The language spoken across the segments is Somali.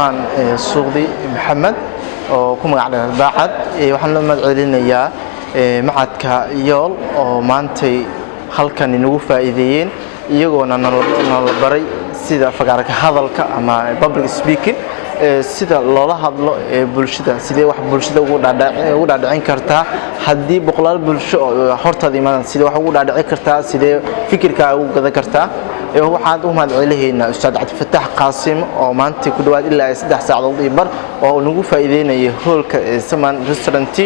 عثمان الصوغدي محمد وكم على الباعد وحنا مدعلينيا معدك يول ومانتي halkan inagu faa'iideeyeen iyagoona nala baray sida fagaarka hadalka ama public speaking sida loola hadlo bulshada sidee wax bulshada ugu dhaadhicin kartaa hadii boqolaal bulsho hortaada imaan sidee wax ugu dhaadhicin kartaa sidee fikirkaaga ugu gadan kartaa waxaan u mahadcelinaynaa Ustaad Cabdifataax Qaasim oo maanta ku dhawaad ilaa 3 saacadood iyo bar oo nagu faa'iideynayay hoolka Saman Restaurant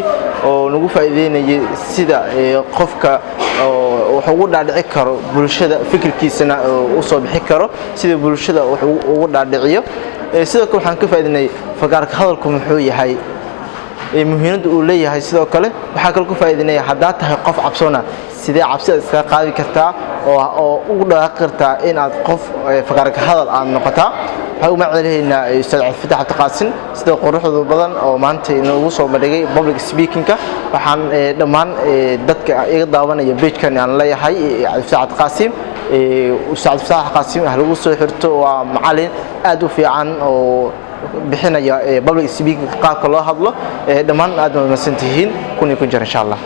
oo nagu faa'iideynayay sida qofka wax ugu dhaadhici karo bulshada fikirkiisana uu soo bixi karo sida bulshada wax ugu dhaadhiciyo sidoo kale waxaan ka faa'iideynay fagaarka hadalku muxuu yahay muhiimada uu leeyahay sidoo kale waxa kale ku faa'iideynay hadaa tahay qof cabsoona sidee cabsida iska qaadi kartaa oo ugu dhaaqi kartaa in aad qof fagaarka hadal aan noqotaa waxaan u macnaheynaa Ustaad Cabdifataax Qaasim sida quruxda badan oo maanta inuu soo bandhigay public speaking-ka waxaan dhammaan dadka iga daawanaya page-kan aan leeyahay Ustaad Qaasim Ustaad Qaasim lagu soo xirto waa macallin aad u fiican oo bixinaya public speaking qaabka loo hadlo dhammaan aad ma santihiin kun iyo kun jeer insha Allah